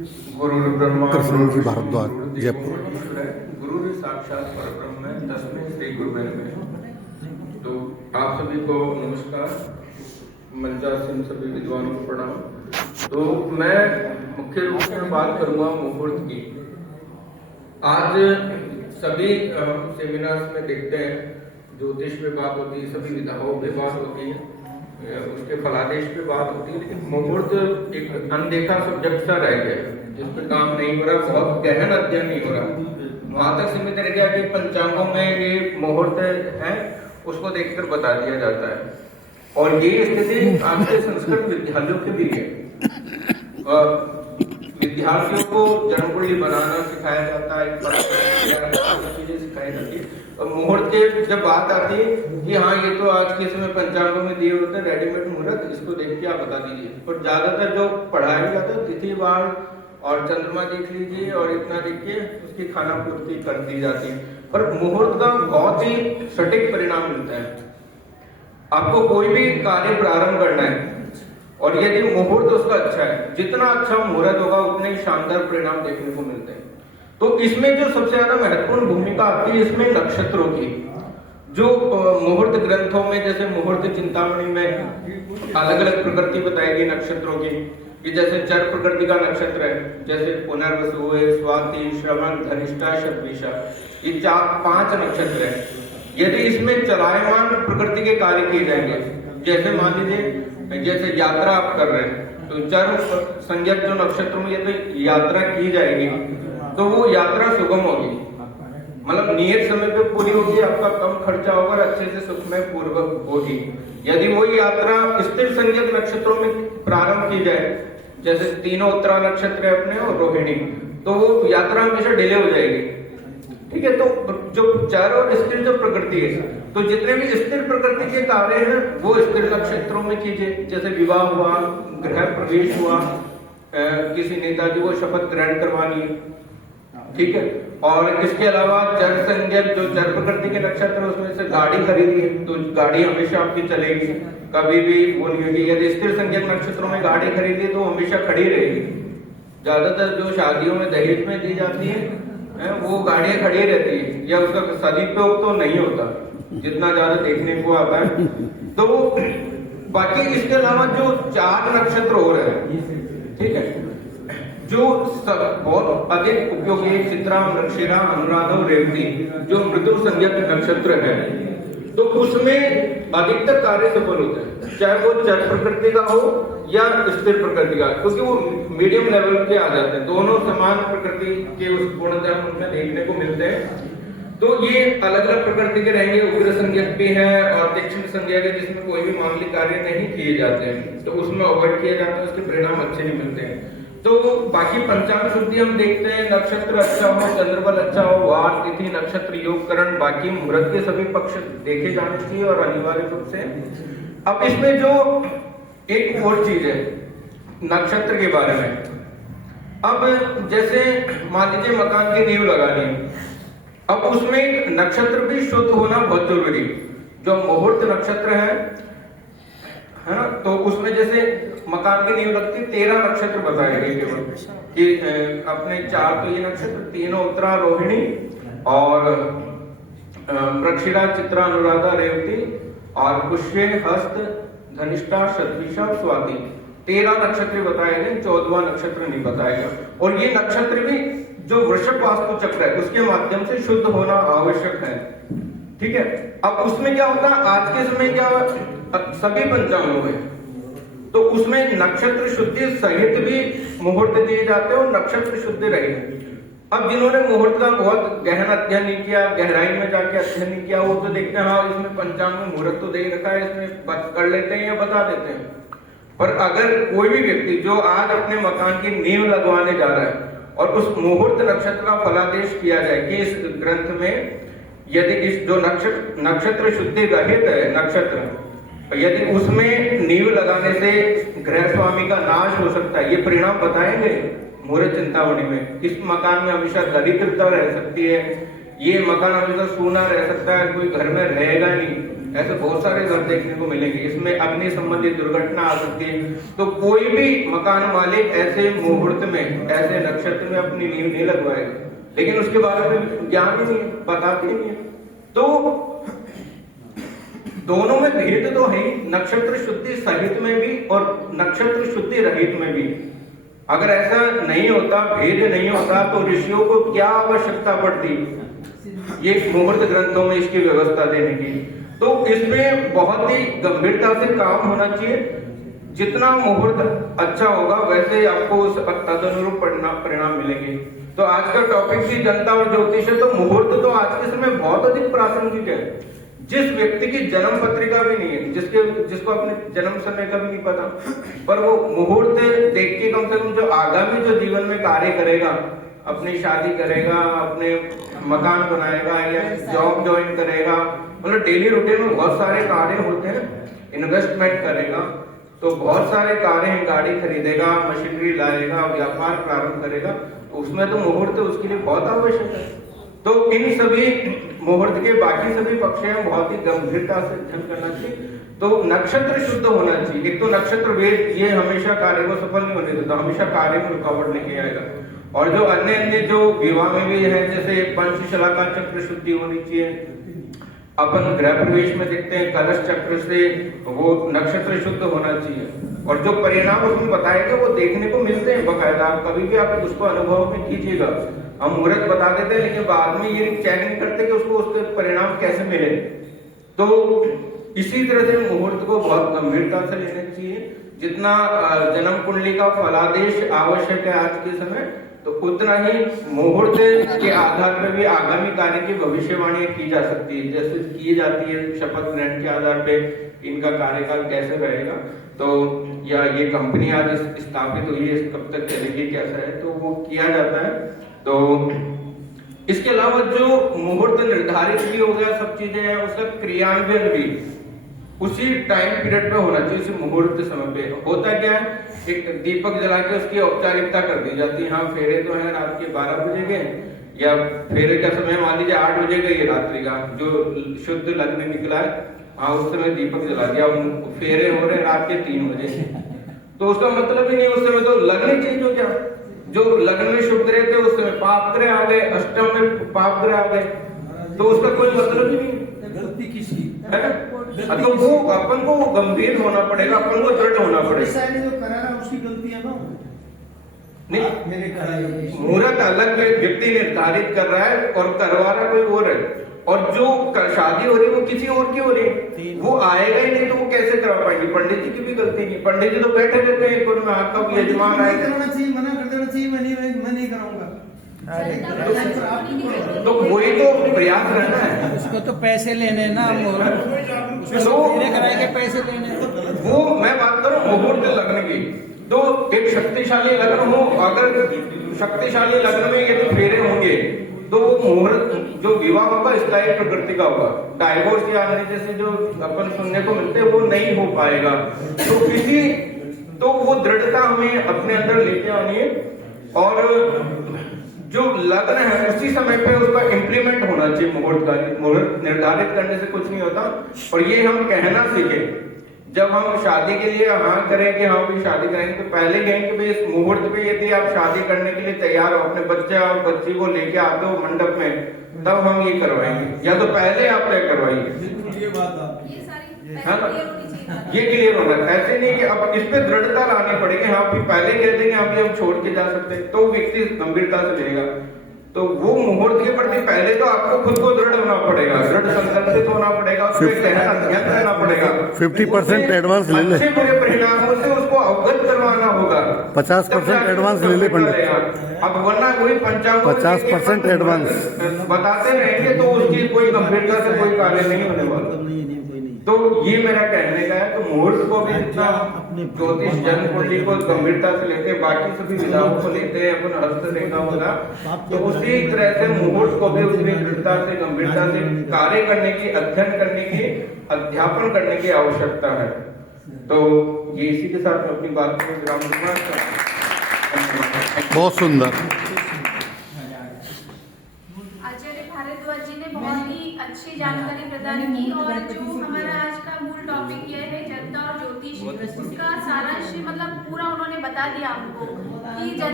गुरु ब्रह्मा कृष्णजी भारद्वाज जयपुर। गुरु साक्षात परब्रह्म है, तस्मै श्री गुरुवे नमः। तो आप सभी को नमस्कार, मंचा सिंह सभी विद्वानों को प्रणाम। तो मैं मुख्य रूप से बात करूंगा मुहूर्त की। आज सभी सेमिनार्स में देखते हैं ज्योतिष पे बात होती है, सभी विधाओं पे बात होती है, उसके फलादेश पे बात होती है, लेकिन मुहूर्त एक अनदेखा सब्जेक्ट सा रह गया जिस पे काम नहीं हो रहा, बहुत गहन अध्ययन नहीं हो रहा। वहां तक सीमित रह गया कि पंचांगों में ये मुहूर्त है उसको देखकर बता दिया जाता है। और ये स्थिति आपके संस्कृत विद्यालयों की भी है। विद्यार्थियों को जन्मकुंडली बनाना सिखाया जाता है, चीजें सिखाई जाती है। और मुहूर्त की जब बात आती है कि हाँ ये तो आज के समय पंचांगों में दिए होते हैं रेडीमेड मुहूर्त, इसको देख के आप बता दीजिए। और ज्यादातर जो पढ़ाया जाता है तिथि वार और चंद्रमा देख लीजिए और इतना देख के उसकी खाना पूर्ति कर दी जाती है। पर मुहूर्त का बहुत ही सटीक परिणाम मिलता है। आपको कोई भी कार्य प्रारंभ करना है और यदि मुहूर्त उसका अच्छा है, जितना अच्छा मुहूर्त होगा उतने ही शानदार परिणाम देखने को मिलते हैं। तो इसमें जो सबसे ज्यादा महत्वपूर्ण भूमिका आती है इसमें नक्षत्रों की। जो मुहूर्त ग्रंथों में जैसे मुहूर्त चिंतामणि में अलग अलग प्रकृति बताई गई नक्षत्रों की, कि जैसे चर प्रकृति का नक्षत्र है, जैसे पुनर्वसु है, स्वाति, श्रवण, धनिष्ठा, शतभिषा, ये 5 नक्षत्र है। यदि इसमें चलायमान प्रकृति के कार्य किए जाएंगे, जैसे मान लीजिए जैसे यात्रा आप कर रहे हैं तो चर संज्ञक जो नक्षत्र में यदि यात्रा की जाएगी तो वो यात्रा सुगम होगी, मतलब नियत समय पे पूरी होगी, आपका कम खर्चा होगा और अच्छे से सुखमय पूर्वक होगी। यदि वो यात्रा स्थिर संज्ञक नक्षत्रों में प्रारंभ की जाए, जैसे तीनों उत्तरा नक्षत्र है अपने और रोहिणी, तो वो यात्रा हमेशा डिले हो जाएगी। ठीक है, तो जो चर और स्थिर जो प्रकृति है, तो जितने भी स्थिर प्रकृति के कार्य हैं वो स्थिर नक्षत्रों में कीजिए। जैसे विवाह हुआ, गृह प्रवेश हुआ, किसी नेताजी को शपथ ग्रहण करवानी, ठीक है। और इसके अलावा चर संज्ञक जो चर प्रकृति के नक्षत्र उसमें से गाड़ी खरीदी है तो गाड़ी हमेशा आपकी चलेगी, कभी भी वो नहीं होगी। यदि स्थिर संज्ञक नक्षत्रों में गाड़ी खरीदी तो हमेशा खड़ी रहेगी। ज्यादातर जो शादियों में दहेज में दी जाती है वो गाड़ियां खड़ी रहती है, या उसका सदुपयोग तो नहीं होता जितना ज्यादा देखने को आता है। तो बाकी इसके अलावा जो 4 नक्षत्र हो रहे हैं, ठीक है, जो बहुत अधिक उपयोगी चित्रा, मृगशिरा, अनुराधा और रेवती जो मृदु संज्ञक नक्षत्र है, तो उसमें अधिकतर कार्य सफल होते हैं, चाहे वो चर प्रकृति का हो या स्थिर प्रकृति का, क्योंकि वो मीडियम लेवल के आ जाते हैं। दोनों समान प्रकृति के उस गुणधर्म उनमें देखने को मिलते हैं। तो ये अलग अलग प्रकृति के रहेंगे, उग्र संज्ञक भी है और तीक्ष्ण संज्ञक है जिसमें कोई भी मांगलिक कार्य नहीं किए जाते हैं, तो उसमें अवॉइड किया जाता है, उसके परिणाम अच्छे नहीं मिलते हैं। तो बाकी पंचांग शुद्धि हम देखते हैं, नक्षत्र अच्छा हो, चंद्रबल अच्छा हो, वार, तिथि, नक्षत्र, योगकरण, बाकी मुहूर्त के सभी पक्ष देखे जाने चाहिए और अनिवार्य रूप से। अब इसमें जो एक और चीज है नक्षत्र के बारे में, अब जैसे मान लीजिए मकान की नींव लगानी है, अब उसमें नक्षत्र भी शुद्ध होना बहुत जरूरी। जो मुहूर्त नक्षत्र है ना, तो उसमें जैसे मकान की नींव लगती 13 नक्षत्र बताए गए केवल कि अपने 4 तो ये नक्षत्र, तीनों उत्तरा, रोहिणी और मृगशिरा, चित्रा, अनुराधा, रेवती और पुष्य, हस्त, धनिष्ठा, शतभिषा और स्वाति, 13 नक्षत्र बताए गए, 14वां नक्षत्र नहीं बताएगा। और ये नक्षत्र भी जो वृषभ वास्तु चक्र है उसके माध्यम से शुद्ध होना आवश्यक है, ठीक है। अब उसमें क्या होता है, आज के समय क्या सभी पंचांगों में तो उसमें नक्षत्र शुद्धि सहित भी मुहूर्त दिए जाते हैं और नक्षत्र शुद्धि रहित। अब जिन्होंने मुहूर्त का बहुत गहन अध्ययन नहीं किया, गहराई में जाके अध्ययन नहीं किया, वो तो देखते हैं हाँ इसमें पंचांग में मुहूर्त तो दे रखा है, इसमें कर लेते हैं या बता देते हैं। पर अगर कोई भी व्यक्ति जो आज अपने मकान की नींव लगवाने जा रहा है और उस मुहूर्त नक्षत्र का फलादेश किया जाए कि इस ग्रंथ में यदि इस जो नक्षत्र शुद्धि रहित है नक्षत्र, यदि उसमें नींव लगाने से गृह स्वामी का नाश हो सकता है, ये परिणाम बताएंगे मुहूर्त चिंतामणि में। इस मकान में हमेशा दरिद्रता रह सकती है, ये मकान हमेशा सूना रह सकता है, कोई घर में रहेगा नहीं, ऐसे बहुत सारे घर देखने को मिलेंगे। इसमें अग्नि संबंधित दुर्घटना आ सकती है। तो कोई भी मकान मालिक ऐसे मुहूर्त में, ऐसे नक्षत्र में अपनी नींव नहीं लगवाएगा, लेकिन उसके बारे में ज्ञान ही नहीं है, बताते ही नहीं है। तो दोनों में भेद तो है, नक्षत्र शुद्धि सहित में भी और नक्षत्र शुद्धि रहित में भी। अगर ऐसा नहीं होता, भेद नहीं होता, तो ऋषियों को क्या आवश्यकता पड़ती ये मुहूर्त ग्रंथों में इसकी व्यवस्था देने की। तो इसमें बहुत ही गंभीरता से काम होना चाहिए। जितना मुहूर्त अच्छा होगा वैसे ही आपको उस तदनुरूप परिणाम मिलेंगे। तो आज का टॉपिक थी जनता और ज्योतिष है। तो मुहूर्त तो आज के समय बहुत अधिक प्रासंगिक है। जिस व्यक्ति की जन्म पत्रिका भी नहीं है, जिसको अपने जन्म समय का भी नहीं पता, पर वो मुहूर्त देख के कम से कम जो आगामी जो जीवन में कार्य करेगा, अपनी शादी करेगा, अपने मकान बनाएगा या जॉब ज्वाइन करेगा, मतलब डेली रूटीन में बहुत सारे कार्य होते हैं, इन्वेस्टमेंट करेगा, तो बहुत सारे कार्य हैं, गाड़ी खरीदेगा, मशीनरी लाएगा, व्यापार प्रारंभ करेगा, तो उसमें तो मुहूर्त उसके लिए बहुत आवश्यक है। तो इन सभी मुहूर्त के बाकी सभी पक्ष हैं, बहुत ही गंभीरता से अध्ययन करना चाहिए। तो नक्षत्र शुद्ध होना चाहिए। एक तो नक्षत्र वेद ये हमेशा कार्य को सफल नहीं होने देता, हमेशा कार्य में रुकावट लेके आएगा। और जो अन्य जो विवाह में भी है, जैसे पंचशला का चक्र शुद्धि होनी चाहिए। अपन गृह प्रवेश में देखते हैं कलश चक्र से वो नक्षत्र शुद्ध होना चाहिए। और जो परिणाम उसमें बताएंगे वो देखने को मिलते हैं बकायदा। कभी भी आप उसको अनुभव में कीजिएगा। हम मुहूर्त बता देते हैं, लेकिन बाद में ये चेक नहीं करते कि उसको उसके परिणाम कैसे मिले। तो इसी तरह से मुहूर्त को बहुत गंभीरता से लेना चाहिए। जितना जन्म कुंडली का फलादेश आवश्यक है आज के समय, तो उतना ही मुहूर्त के आधार पर भी आगामी कार्य की भविष्यवाणी की जा सकती है। जैसे की जाती है शपथ ग्रहण के आधार पे इनका कार्यकाल कैसे रहेगा, तो या ये कंपनी आज स्थापित हुई है, कब तक चलेगी, कैसा है, तो वो किया जाता है। तो इसके अलावा जो मुहूर्त निर्धारित भी हो गया, सब चीजें हैं, उसका क्रियान्वयन भी उसी टाइम पीरियड पे होना चाहिए। उसी मुहूर्त समय पे होता क्या है, एक दीपक जला के उसकी औपचारिकता कर दी जाती है। हाँ, फेरे तो है रात के 12 बजे के, या फेरे का समय मान लीजिए 8 बजे का, ये रात्रि का जो शुद्ध लग्न निकला है, हाँ उस समय दीपक जला दिया। फेरे हो रहे रात के 3 बजे, तो उसका मतलब ही नहीं, उस समय तो लग्न चेंज हो गया। जो लग्न में शुभ ग्रह थे उस समय पाप ग्रह आ गए, अष्टम में पाप ग्रह आ गए, तो उसका कोई मतलब ही नहीं। गलती किसकी है? तो वो अपन को गंभीर होना पड़ेगा, अपन को दृढ़ होना पड़ेगा। जो कराना उसकी गलती है ना, नहीं, मेरे कराई मुहूर्त अलग व्यक्ति निर्धारित कर रहा है और करवा रहा कोई और है, और जो शादी हो रही है वो किसी और की हो रही है, वो आएगा ही नहीं, तो वो कैसे करवा पाएंगे। पंडित जी की भी गलती नहीं, पंडित जी तो बैठे रहते हैं कोने में, आपका यजमान आएगा, करना चाहिए, मना कर देना चाहिए, मैं नहीं कराऊंगा। तो वही तो प्रयास रहना है। उसको तो पैसे लेने ना, तो कराएंगे पैसे लेने। वो मैं बात करूं मुहूर्त लग्न की, तो एक शक्तिशाली लग्न हो, अगर शक्तिशाली लग्न में यदि फेरे होंगे तो वो मुहूर्त जो विवाह होगा स्थायी प्रकृति का होगा। डाइवोर्स या अन्य जैसे जो अपन सुनने को मिलते हैं वो नहीं हो पाएगा। तो वो दृढ़ता हमें अपने अंदर लेके आनी है, और जो लग्न है उसी समय पे उसका इम्प्लीमेंट होना चाहिए। मुहूर्त निर्धारित करने से कुछ नहीं होता, और ये हम कहना सीखे। जब हम शादी के लिए हाँ करें कि हाँ भी शादी करेंगे, तो पहले कहें कि भाई इस मुहूर्त पे यदि आप शादी करने के लिए तैयार हो, अपने बच्चे और बच्ची को लेके आते हो मंडप में, तब हम ये करवाएंगे, या तो पहले आप तय करवाइए। ये बात आप ये क्लियर होना है। ऐसे नहीं कि अब इस पे दृढ़ता लानी पड़ेगी। हाँ भी पहले कह देंगे अभी हम छोड़ के जा सकते हैं, तो व्यक्ति गंभीरता से लेगा। तो वो मुहूर्त के प्रति पहले तो आपको खुद को दृढ़ होना पड़ेगा, दृढ़ संकल्पित होना पड़ेगा, उसमें गहरा ध्यान रहना पड़ेगा। 50% एडवांस ले ले, अच्छे बुरे परिणामों से उसको अवगत करवाना होगा। 50% एडवांस ले ले पंडित। अब वरना कोई पंचांग 50% एडवांस बताते रहेंगे तो उसकी कोई गंभीरता से कोई कार्य नहीं होने वाला। तो ये मेरा कहने का है। तो मुहूर्त को भी जितना ज्योतिष जन्म कुंडली को गंभीरता से लेते हैं, बाकी सभी विधाओं को लेते हैं अपन हस्तरेखा होगा, तो उसी तरह से मुहूर्त को भी उतनी दृढ़ता से गंभीरता से कार्य करने की, अध्ययन करने की, अध्यापन करने की आवश्यकता है। तो ये इसी के साथ मैं अपनी बात को विराम दूंगा। बहुत सुंदर। आचार्य भारद्वाज जानकारी प्रदान की। और जो हमारा आज का मूल टॉपिक ये है जनता और ज्योतिष, उसका सारांश मतलब पूरा उन्होंने बता दिया हमको कि